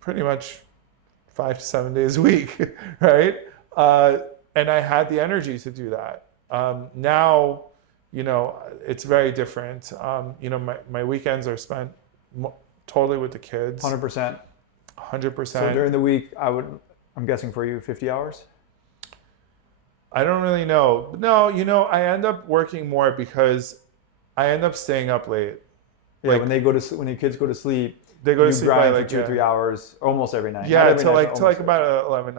Pretty much 5 to 7 days a week, right? And I had the energy to do that. Now, it's very different. My weekends are spent totally with the kids. 100%. 100%. So during the week, I'm guessing for you, 50 hours? I don't really know. No, I end up working more because I end up staying up late. Yeah, Like, when your kids go to sleep, they go to you sleep by grind like for 2 or 3 hours almost every night. Not Yeah, every till night, like but till almost like about 11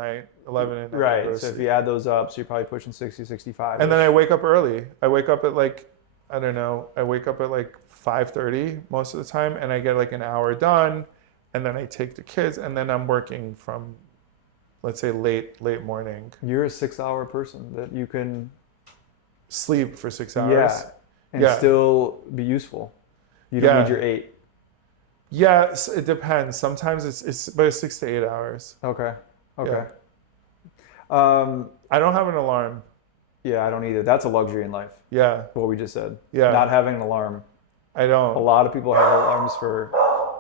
at night. right. go to So if sleep. you add those up, so you're probably pushing 60, 65. And then I wake up early. I wake up at like, I don't know, I wake up at like 5:30 most of the time, and I get like an hour done, and then I take the kids, and then I'm working from, let's say, late morning. You're a 6-hour person that you can Sleep for 6 hours. yeah, and Yeah. still be useful. You don't Yeah. need your 8. Yes, it depends. Sometimes it's about 6 to 8 hours. Okay. Okay. Yeah. I don't have an alarm. Yeah, I don't either. That's a luxury in life. Yeah, What we just said. Yeah. Not having an alarm. I A don't. lot of people have alarms for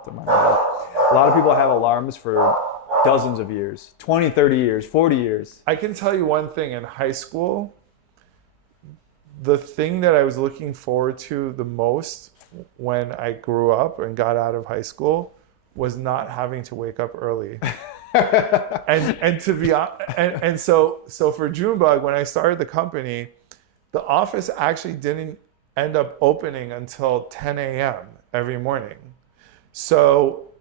a lot of people have alarms for dozens of years, 20, 30 years, 40 years. I can tell you one thing. In high school, the thing that I was looking forward to the most when I grew up and got out of high school was not having to wake up early. and to be and so for Junebug, when I started the company, the office actually didn't end up opening until 10 a.m. every morning. So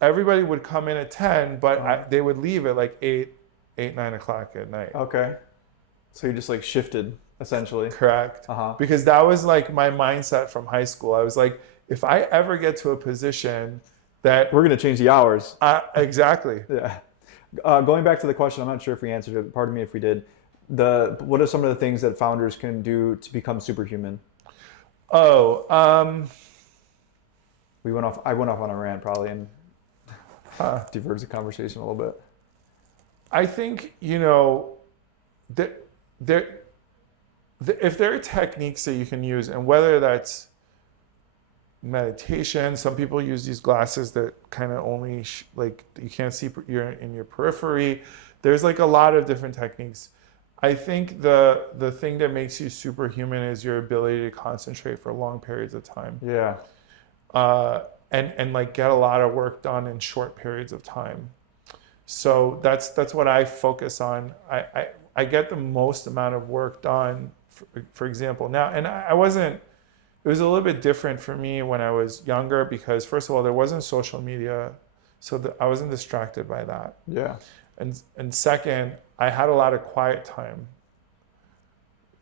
everybody would come in at 10, but they would leave at like 9 o'clock at night. Okay. So you just like shifted essentially. Correct. Because that was like my mindset from high school. I was like, if I ever get to a position that We're going to change the hours. exactly. Yeah. Going back to the question, I'm not sure if we answered it. Pardon me if we did. What are some of the things that founders can do to become superhuman? Oh, I went off on a rant probably and diverged the conversation a little bit. I think, if there are techniques that you can use, and whether that's meditation, some people use these glasses that kind of only like you can't see in your periphery. There's like a lot of different techniques. I think the thing that makes you superhuman is your ability to concentrate for long periods of time. Yeah. And like get a lot of work done in short periods of time. So that's what I focus on. I get the most amount of work done, for example, now. And it was a little bit different for me when I was younger because, first of all, there wasn't social media, so I wasn't distracted by that. Yeah. And second, I had a lot of quiet time,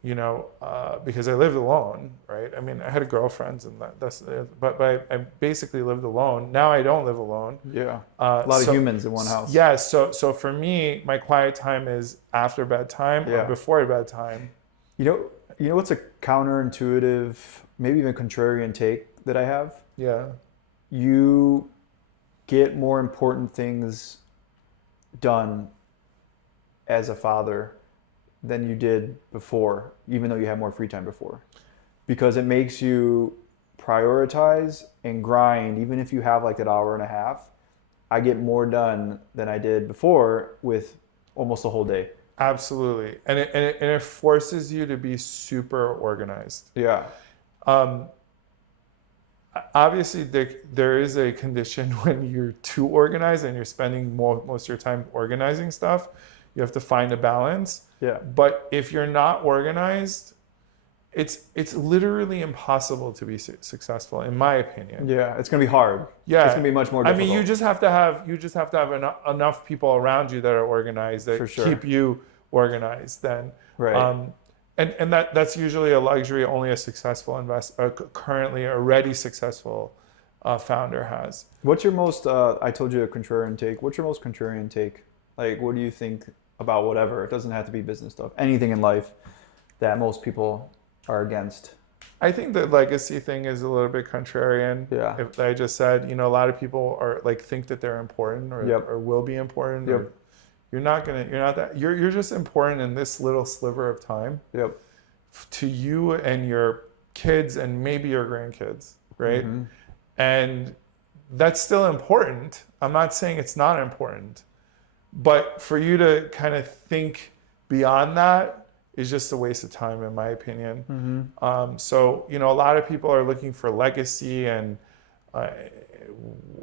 because I lived alone, right? I mean, I had girlfriends and but I basically lived alone. Now I don't live alone. Yeah. A lot of humans in one house. Yeah. So for me, my quiet time is after bedtime or before bedtime. You know what's a counterintuitive, maybe even contrarian take that I have? Yeah. You get more important things done as a father than you did before, even though you had more free time before. Because it makes you prioritize and grind, even if you have like that hour and a half. I get more done than I did before with almost a whole day. Absolutely. And it forces you to be super organized. Yeah. Obviously, there is a condition when you're too organized and you're spending most of your time organizing stuff. You have to find a balance. Yeah. But if you're not organized, it's literally impossible to be successful, in my opinion. Yeah, it's gonna be hard. Yeah, it's gonna be much more difficult. I mean, you just have to have enough people around you that are organized that For sure. keep you organized. Then, right. And that's usually a luxury only a successful currently already successful founder has. What's your most? I told you a contrarian take. What's your most contrarian take? Like, what do you think about whatever? It doesn't have to be business stuff. Anything in life that most people are against. I think the legacy thing is a little bit contrarian. Yeah. If I just said, a lot of people are like think that they're important or will be important. Yep. Or you're just important in this little sliver of time. Yep. To you and your kids and maybe your grandkids, right? Mm-hmm. And that's still important. I'm not saying it's not important. But for you to kind of think beyond that is just a waste of time, in my opinion. Mm-hmm. So, a lot of people are looking for legacy and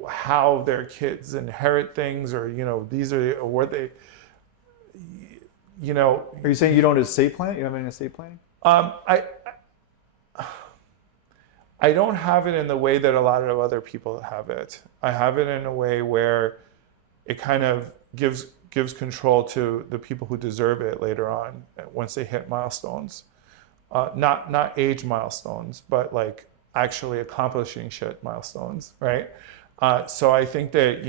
how their kids inherit things, or, these are what they, Are you saying you don't estate plan? You don't have any estate planning? I don't have it in the way that a lot of other people have it. I have it in a way where it kind of gives control to the people who deserve it later on once they hit milestones. Not age milestones, but like actually accomplishing shit milestones, right? So I think that,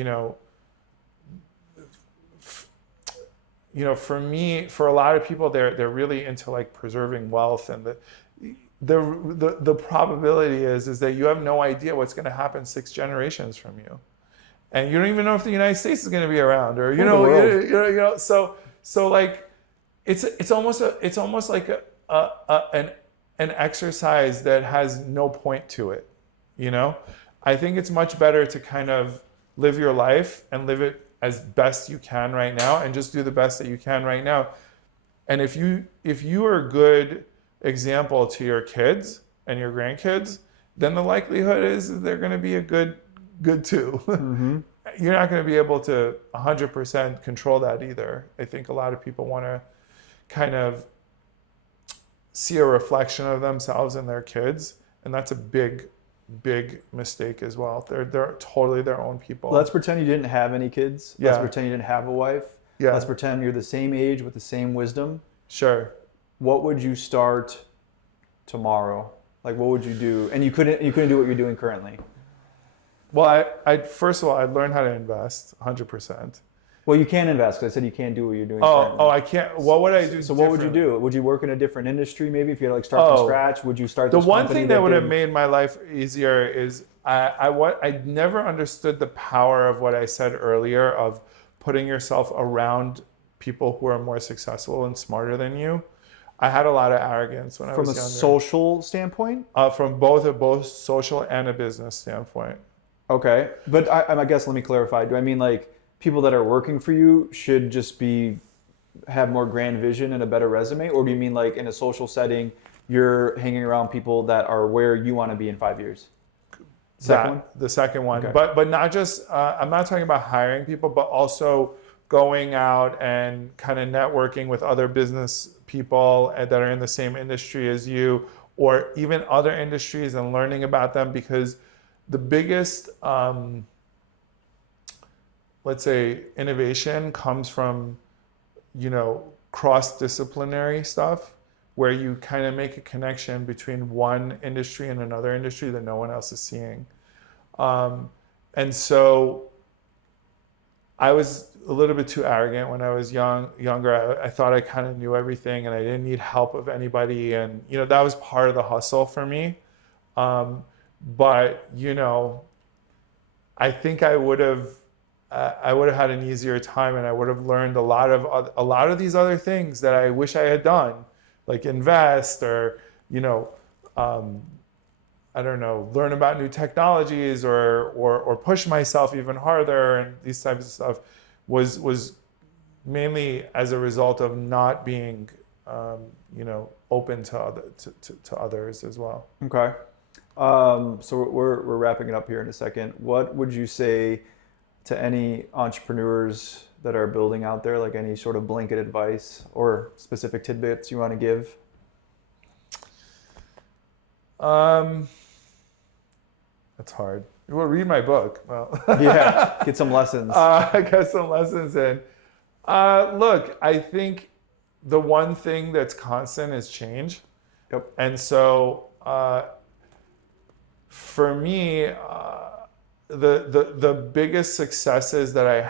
for me, for a lot of people, they're really into like preserving wealth, and the probability is that you have no idea what's going to happen 6 generations from you, and you don't even know if the United States is going to be around, or so like it's almost like an exercise that has no point to it. I think it's much better to kind of live your life and live it as best you can right now, and just do the best that you can right now. And if you are a good example to your kids and your grandkids, then the likelihood is they're going to be a good too. Mm-hmm. You're not going to be able to 100% control that either. I think a lot of people want to kind of see a reflection of themselves in their kids, and that's a big mistake as well. They're totally their own people. Let's pretend you didn't have any kids. Yeah. Let's pretend you didn't have a wife. Yeah. Let's pretend you're the same age with the same wisdom. Sure. What would you start tomorrow? Like, what would you do? And you couldn't do what you're doing currently. Well, I first of all, I'd learn how to invest 100%. Well, you can invest, because I said you can't do what you're doing currently. I can't. What would I do? So what would you do? Would you work in a different industry maybe if you had to like start from scratch? Would you start the this one company thing that would have made my life easier is I never understood the power of what I said earlier of putting yourself around people who are more successful and smarter than you. I had a lot of arrogance when I was younger. From a social standpoint? From both social and a business standpoint. Okay, but I guess let me clarify. Do I mean like people that are working for you should just have more grand vision and a better resume? Or do you mean like in a social setting, you're hanging around people that are where you want to be in 5 years? The second one. Okay. But not just, I'm not talking about hiring people, but also going out and kind of networking with other business people that are in the same industry as you, or even other industries, and learning about them, because the biggest, let's say, innovation comes from, cross-disciplinary stuff, where you kind of make a connection between one industry and another industry that no one else is seeing. And so I was a little bit too arrogant when I was younger. I thought I kind of knew everything and I didn't need help of anybody. And, that was part of the hustle for me. But, I think I would have had an easier time, and I would have learned a lot of these other things that I wish I had done, like invest, or, I don't know, learn about new technologies, or push myself even harder, and these types of stuff was mainly as a result of not being, open to others as well. Okay. So we're wrapping it up here in a second. What would you say to any entrepreneurs that are building out there, like any sort of blanket advice or specific tidbits you want to give? That's hard. You will read my book. Well, yeah, get some lessons. I got some lessons in. Look, I think the one thing that's constant is change. Yep. And so for me, the biggest successes that I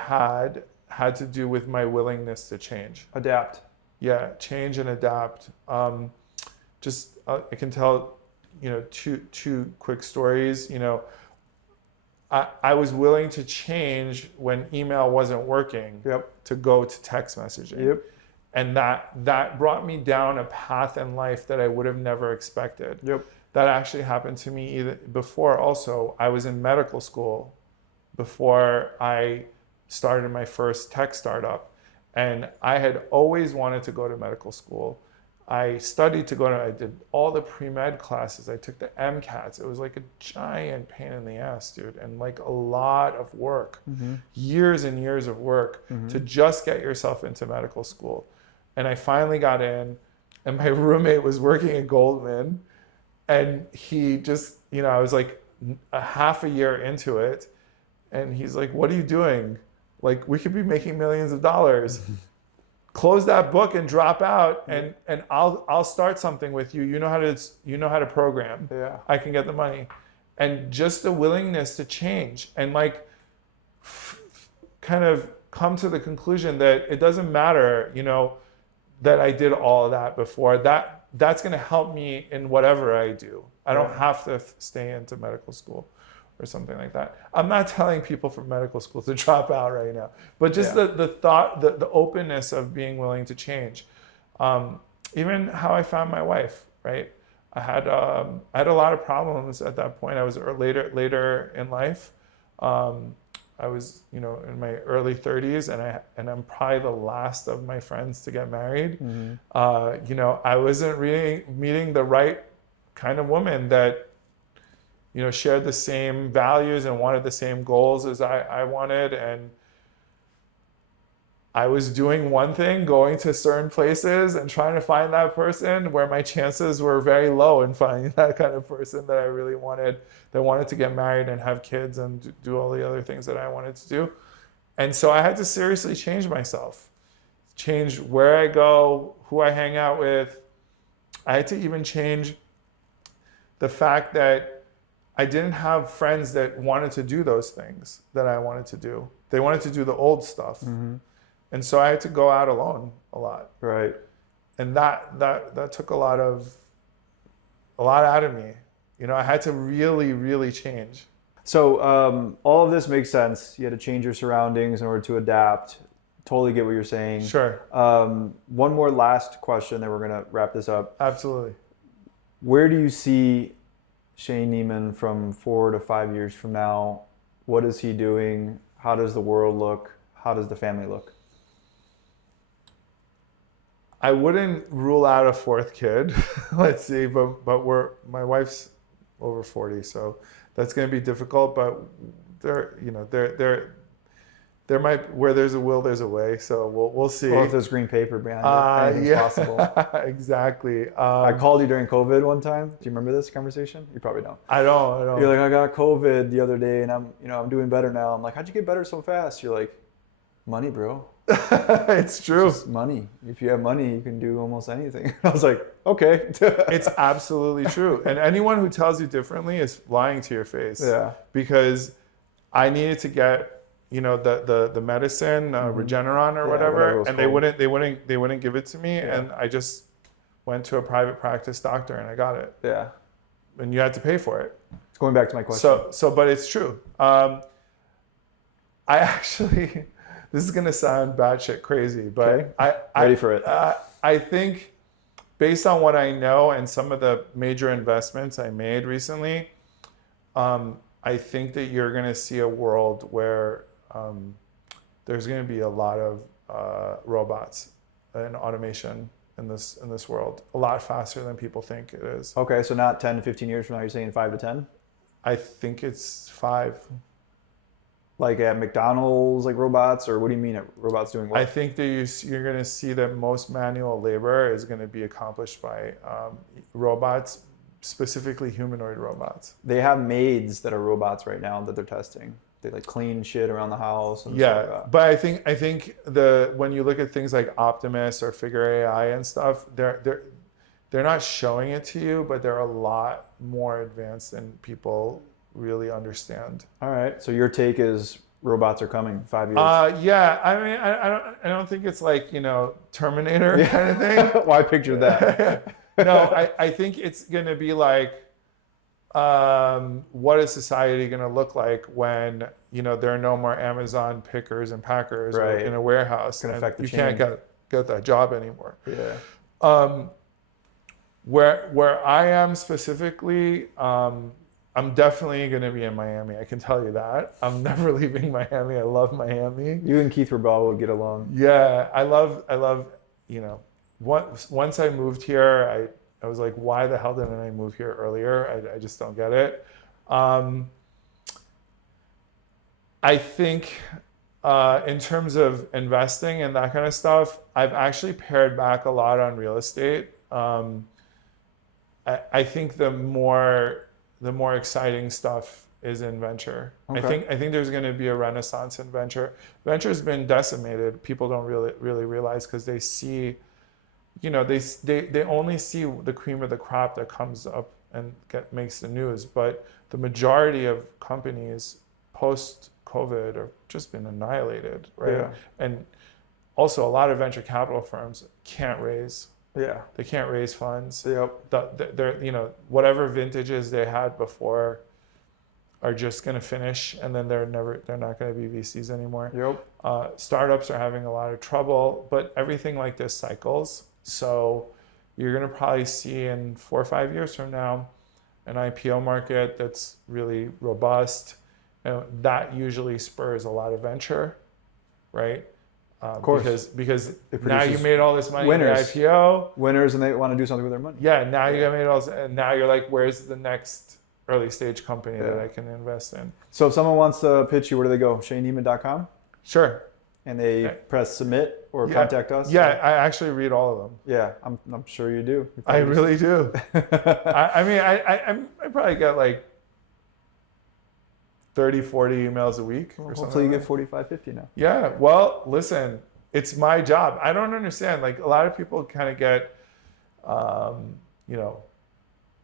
had to do with my willingness to change. Adapt. Yeah, change and adapt. I can tell, two quick stories. I was willing to change when email wasn't working. Yep. To go to text messaging. Yep. And that brought me down a path in life that I would have never expected. Yep. That actually happened to me either before. Also, I was in medical school before I started my first tech startup, and I had always wanted to go to medical school. I studied I did all the pre-med classes. I took the MCATs. It was like a giant pain in the ass, dude, and like a lot of work, years and years of work to just get yourself into medical school. And I finally got in, and my roommate was working at Goldman. And he just, I was like a half a year into it, and he's like, "What are you doing? Like, we could be making millions of dollars. Close that book and drop out, and I'll start something with you. You know how to program. Yeah. I can get the money." And just the willingness to change and like kind of come to the conclusion that it doesn't matter, that I did all of that before. That's going to help me in whatever I do. I don't have to stay into medical school or something like that. I'm not telling people from medical school to drop out right now, but just the thought, the openness of being willing to change. Even how I found my wife, right? I had a lot of problems at that point. I was later in life. I was, in my early 30s, and I'm probably the last of my friends to get married. Mm-hmm. I wasn't really meeting the right kind of woman that, shared the same values and wanted the same goals as I wanted. And I was doing one thing, going to certain places and trying to find that person, where my chances were very low in finding that kind of person that I really wanted, that wanted to get married and have kids and do all the other things that I wanted to do. And so I had to seriously change myself, change where I go, who I hang out with. I had to even change the fact that I didn't have friends that wanted to do those things that I wanted to do. They wanted to do the old stuff. Mm-hmm. And so I had to go out alone a lot. Right. And that took a lot out of me. I had to really, really change. So all of this makes sense. You had to change your surroundings in order to adapt. Totally get what you're saying. Sure. One more last question, then we're going to wrap this up. Absolutely. Where do you see Shane Neman from 4 to 5 years from now? What is he doing? How does the world look? How does the family look? I wouldn't rule out a fourth kid. Let's see, but my wife's over 40, so that's going to be difficult. But there might, where there's a will, there's a way. So we'll see. Well, if there's green paper behind it, anything's possible. Exactly. I called you during COVID one time. Do you remember this conversation? You probably don't. I don't. You're like, I got COVID the other day, and I'm doing better now. I'm like, how'd you get better so fast? You're like, money, bro. It's true. It's just money. If you have money, you can do almost anything. I was like, okay. It's absolutely true. And anyone who tells you differently is lying to your face. Yeah. Because I needed to get, the medicine, Regeneron or whatever, and they wouldn't give it to me, and I just went to a private practice doctor and I got it. Yeah. And you had to pay for it. Going back to my question. So, but it's true. I actually. This is going to sound batshit crazy, but okay. Ready for it. I think based on what I know and some of the major investments I made recently, I think that you're going to see a world where there's going to be a lot of robots and automation in this world, a lot faster than people think it is. Okay, so not 10 to 15 years from now, you're saying 5 to 10? I think it's 5. Like at McDonald's, like robots, or what do you mean robots doing what? I think that you're going to see that most manual labor is going to be accomplished by robots, specifically humanoid robots. They have maids that are robots right now that they're testing. They like clean shit around the house and stuff like that. But I think when you look at things like Optimus or Figure AI and stuff, they're not showing it to you, but they're a lot more advanced than people really understand. All right. So your take is robots are coming in 5 years. Yeah. I mean, I don't think it's like, Terminator kind of thing. Well, I pictured that. No, I think it's going to be like, what is society going to look like when, there are no more Amazon pickers and packers in a warehouse, and you can't get that job anymore. Yeah. Where I am specifically, I'm definitely going to be in Miami. I can tell you that. I'm never leaving Miami. I love Miami. You and Keith Rabaul will get along. Yeah, I love. Once I moved here, I was like, why the hell didn't I move here earlier? I just don't get it. I think in terms of investing and that kind of stuff, I've actually pared back a lot on real estate. I think the more exciting stuff is in venture. Okay. I think there's going to be a renaissance in venture. Venture's been decimated. People don't really realize because they see, they only see the cream of the crop that comes up and makes the news. But the majority of companies post COVID have just been annihilated, right? Yeah. And also, a lot of venture capital firms can't raise. Yeah. They can't raise funds. Yep. They're whatever vintages they had before are just going to finish, and then they're not going to be VCs anymore. Yep. Startups are having a lot of trouble, but everything like this cycles. So you're going to probably see in 4 or 5 years from now an IPO market that's really robust. That usually spurs a lot of venture, right? Of course. Because It now you produces made all this money winners. in the IPO. Winners, and they want to do something with their money. Yeah, now you got made all this, and now you're like, where's the next early stage company that Yeah. I can invest in? So if someone wants to pitch you, where do they go? ShaneNeman.com? Sure. And they press submit or contact us? Yeah, I actually read all of them. Yeah, I'm sure you do. I really do. I probably get like 30, 40 emails a week or something. Hopefully you like get 45, 50 now. Yeah, well, listen, it's my job. I don't understand. Like a lot of people kind of get,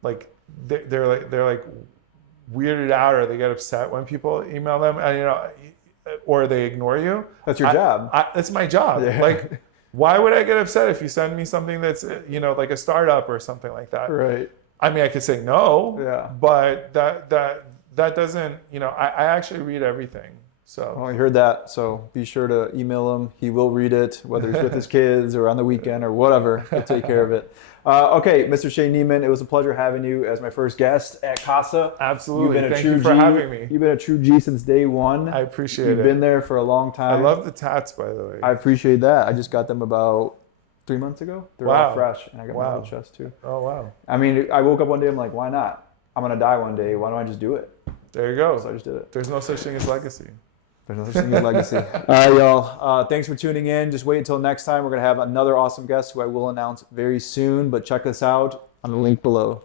like they're like weirded out, or they get upset when people email them, and or they ignore you. That's your job. That's my job. Yeah. Like, why would I get upset if you send me something that's like a startup or something like that? Right. I mean, I could say no. Yeah. But that doesn't. I actually read everything. So. Well, you heard that. So be sure to email him. He will read it, whether he's with his kids or on the weekend or whatever. He'll take care of it. Okay, Mr. Shane Neman, it was a pleasure having you as my first guest at Casa. Absolutely. Thank you for having me. You've been a true G since day one. I appreciate it. You've been there for a long time. I love the tats, by the way. I appreciate that. I just got them about 3 months ago. They're all fresh, and I got my whole chest too. Oh, wow. I mean, I woke up one day, I'm like, why not? I'm going to die one day. Why don't I just do it? There you go. So I just did it. There's no such thing as legacy. There's no such thing as legacy. All right, y'all. Thanks for tuning in. Just wait until next time. We're going to have another awesome guest who I will announce very soon. But check us out on the link below.